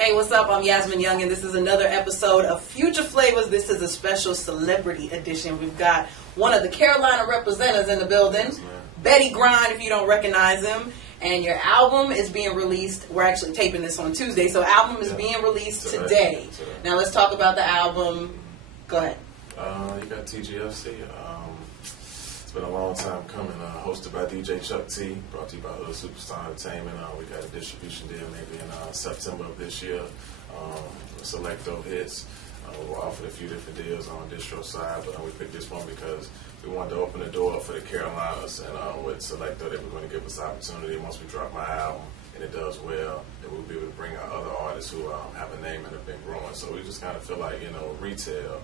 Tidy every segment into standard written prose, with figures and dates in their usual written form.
Hey, what's up? I'm Yasmin Young, and this is another episode of Future Flavors. This is a special celebrity edition. We've got one of the Carolina representatives in the building, Bettie if you don't recognize him. And your album is being released. We're actually taping this on Tuesday, so album is being released today. Now let's talk about the album. Go ahead. You got T.G.F.C. It's been a long time coming. Hosted by DJ Chuck T. Brought to you by Hood Superstar Entertainment. We got a distribution deal maybe in September of this year. Selecto hits. We're offered a few different deals on the distro side, but we picked this one because we wanted to open the door for the Carolinas, and with Selecto, they were going to give us the opportunity once we drop my album and it does well, that we'll be able to bring out other artists who have a name and have been growing. So we just kind of feel like, retail,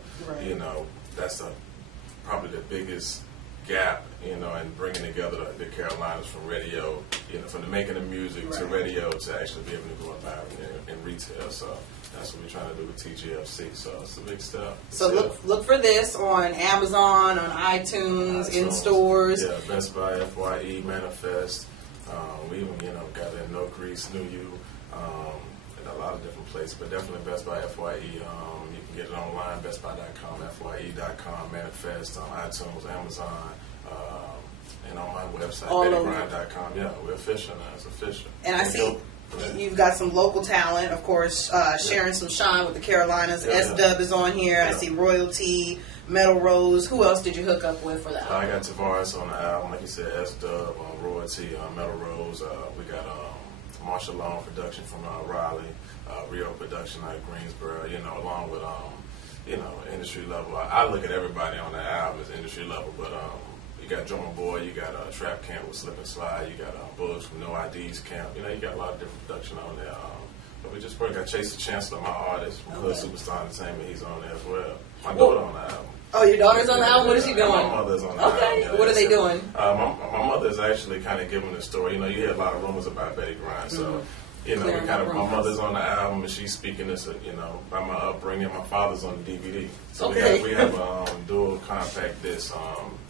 that's probably the biggest gap, in bringing together the Carolinas from radio, from the making of music to radio to actually be able to go about in retail. So that's what we're trying to do with T.G.F.C. So it's a big step. So look for this on Amazon, on iTunes, in stores. Yeah, Best Buy, FYE, Manifest. We even, got it in No Grease, New You, and a lot of different places, but definitely Best Buy, FYE. You can get it online, bestbuy.com, FYE.com, Manifest, iTunes, Amazon, and on my website, BettyGrind.com. Yeah, we're official now. It's official. And I see you've got some local talent, of course, sharing some shine with the Carolinas. S-Dub is on here. I see Royalty, Metal Rose. Who else did you hook up with for that? I got Tavares on the album, like you said, S-Dub, Royalty, Metal Rose. We got Marshall Long production from Raleigh, Rio production out of Greensboro, along with, industry level. I look at everybody on the album as industry level, but you got Drummer Boy, you got Trap Camp with Slip and Slide, you got Bullets from No IDs Camp. You got a lot of different production on there. But we just got Chase the Chancellor, my artist from Hood Superstar Entertainment. He's on there as well. My daughter on the album. Oh, your daughter's on the album? What is she doing? My mother's on the album. Okay. What are they doing? My mother's actually kind of giving the story. You hear a lot of rumors about Bettie Grind, so. My mother's on the album, and she's speaking this, by my upbringing. My father's on the DVD. So we have a dual compact disc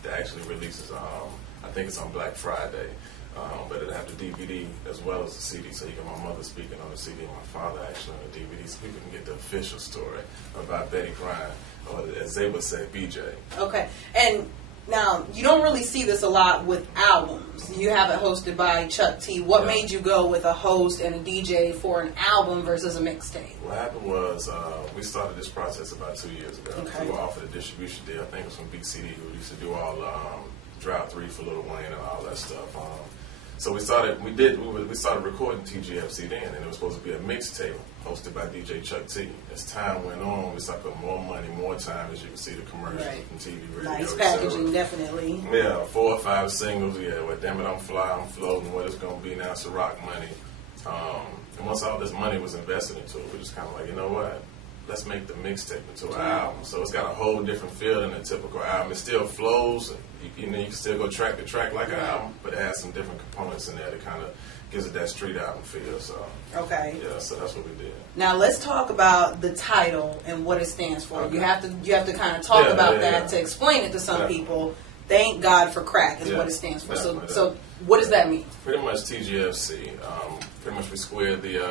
that actually releases, I think it's on Black Friday, but it'll have the DVD as well as the CD. So you got my mother speaking on the CD and my father actually on the DVD, so people can get the official story about Bettie Grind, or as they would say, BJ. Okay. And now, you don't really see this a lot with albums. You have it hosted by Chuck T. What made you go with a host and a DJ for an album versus a mixtape? What happened was we started this process about 2 years ago. Okay. We were offered a distribution deal. I think it was from Big CD, who used to do all Drought 3 for Lil Wayne and all that stuff. So we started recording T.G.F.C. then, and it was supposed to be a mixtape hosted by DJ Chuck T. As time went on, we started putting more money, more time, as you can see the commercials and TV, radio. Nice packaging, definitely. Yeah, 4 or 5 singles. Yeah, well, damn it, I'm fly, I'm floating. What it's gonna be now? It's a rock money. And once all this money was invested into it, we just kind of like, you know what? Let's make the mixtape into an album. So it's got a whole different feel than a typical album. It still flows. You can still go track to track like an album, but it has some different components in there that kind of gives it that street album feel. So so that's what we did. Now let's talk about the title and what it stands for. Okay. You have to kind of talk about that to explain it to some people. Thank God for Crack is what it stands for. So what does that mean? Pretty much T.G.F.C. Pretty much we squared the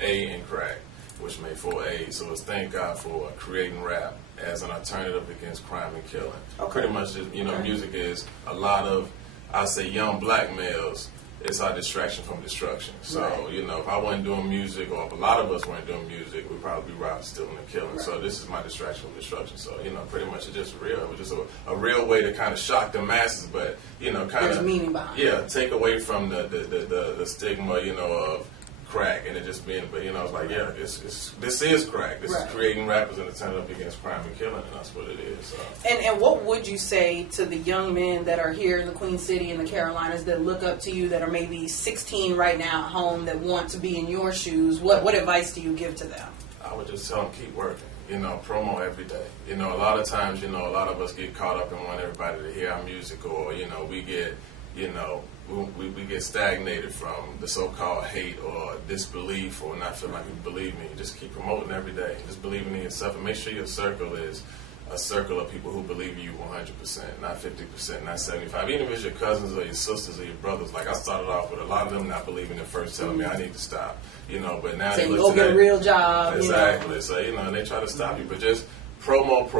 A in Crack, which made 4 A's. So it's thank God for creating rap as an alternative against crime and killing. Okay. Pretty much, music is a lot of, I say, young black males. It's our distraction from destruction. So, if I wasn't doing music, or if a lot of us weren't doing music, we'd probably be robbing, stealing, and killing. Right. So this is my distraction from destruction. So, pretty much it's just real. It was just a real way to kind of shock the masses, but, kind of... There's meaning behind it. Yeah, take away from the stigma, of crack, and it just being, but it's like, this is crack. This is creating rappers and turning up against crime and killing, and that's what it is. So. And what would you say to the young men that are here in the Queen City and the Carolinas that look up to you, that are maybe 16 right now at home, that want to be in your shoes? What advice do you give to them? I would just tell them, keep working. Promo every day. A lot of times, a lot of us get caught up and want everybody to hear our music, or we get, we get stagnated from the so-called hate or disbelief or not feeling like you believe me. Just keep promoting every day. Just believing in yourself, and make sure your circle is a circle of people who believe you 100%, not 50%, not 75%. Even if it's your cousins or your sisters or your brothers, like I started off with a lot of them not believing at first, telling me I need to stop, but now they look go get a real job. Exactly. So, and they try to stop you, but just promo. If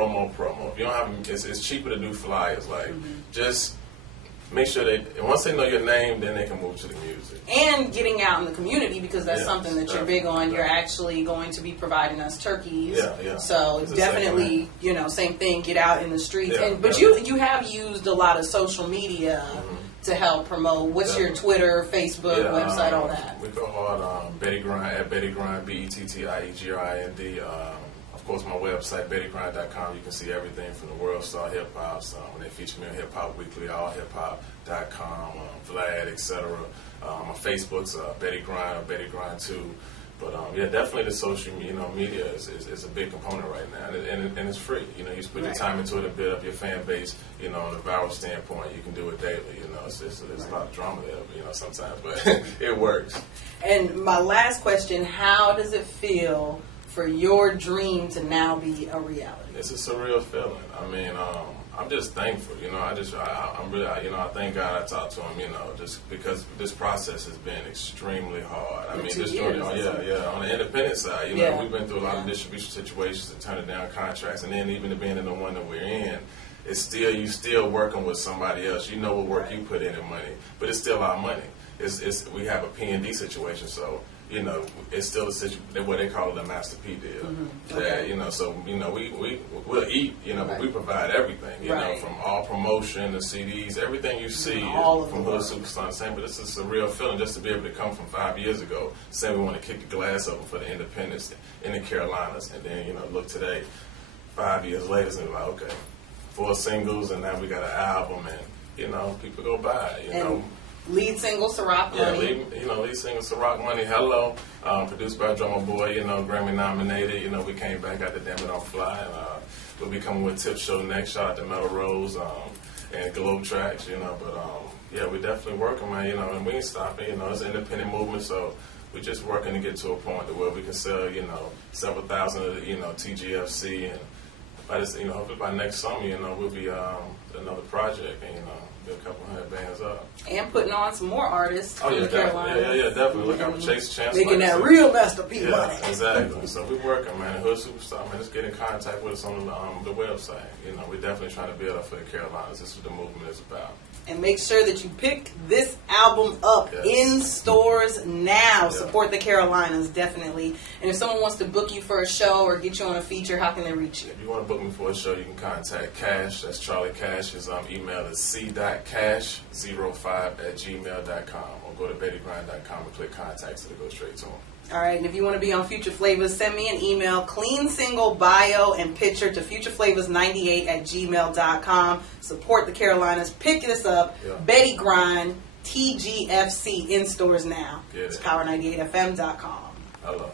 you don't have, it's cheaper to do flyers. Like, just make sure once they know your name, then they can move to the music. And getting out in the community, because that's something that you're big on. You're actually going to be providing us turkeys. Yeah. So it's definitely, same thing, get out in the streets. Yeah, but you have used a lot of social media to help promote. What's your Twitter, Facebook, website, all that? We go hard Bettie Grind, at Bettie Grind, BettiGrind. Of course, my website, BettieGrind.com, you can see everything from the World Star Hip Hop. So when they feature me on Hip Hop Weekly, allhiphop.com, Vlad, etc. My Facebook's Bettie Grind or Bettie Grind 2. But definitely the social media is a big component right now, and it's free. You just put your time into it and build up your fan base. On a viral standpoint, you can do it daily. There's a lot of drama there, sometimes, but it works. And my last question: how does it feel for your dream to now be a reality? It's a surreal feeling. I mean, I'm just thankful. I'm really, I thank God I talked to him. Just because this process has been extremely hard. I mean, just doing on the independent side, we've been through a lot of distribution situations and turning down contracts, and then even being in the one that we're in, it's still you still working with somebody else. You know what work you put in and money, but it's still our money. We have a P&D situation, so. It's still a situation what they call it a Master P deal. That, so we'll eat, but we provide everything, from all promotion, the CDs, everything you see from Hood Superstar. Same, but it's just a real feeling just to be able to come from 5 years ago, saying we want to kick the glass open for the independents in the Carolinas, and then look today, 5 years later, and like okay, 4 singles, and now we got an album, and people go by, Lead single, Ciroc Money. Lead single, Ciroc Money, Hello. Produced by Drummer Boy, Grammy nominated. We came back out the Damn It On Fly. And we'll be coming with Tip Show next. Shout out to Metal Rose and Globe Tracks, But, we're definitely working, man, and we ain't stopping. It's an independent movement, so we're just working to get to a point to where we can sell, several thousand of the, T.G.F.C. And by this, hopefully by next summer, we'll be another project and, a couple hundred bands up. And putting on some more artists from the Carolinas. Yeah, definitely. Look out for Chase Chance. Making that real Master P money. Exactly. So we're working, man. Hood Superstar, man. Just get in contact with us on the website. We're definitely trying to build up for the Carolinas. This is what the movement is about. And make sure that you pick this album up in stores now. Support the Carolinas, definitely. And if someone wants to book you for a show or get you on a feature, how can they reach you? If you want to book me for a show, you can contact Cash. That's Charlie Cash. His email is c.cash05@gmail.com, or go to BettieGrind.com and click contacts, and it'll go straight to him. All right, and if you want to be on Future Flavors, send me an email, clean single bio and picture to futureflavors98@gmail.com. Support the Carolinas. Pick this up. Bettie Grind, T.G.F.C. in stores now. Get it. It's power98fm.com. Hello.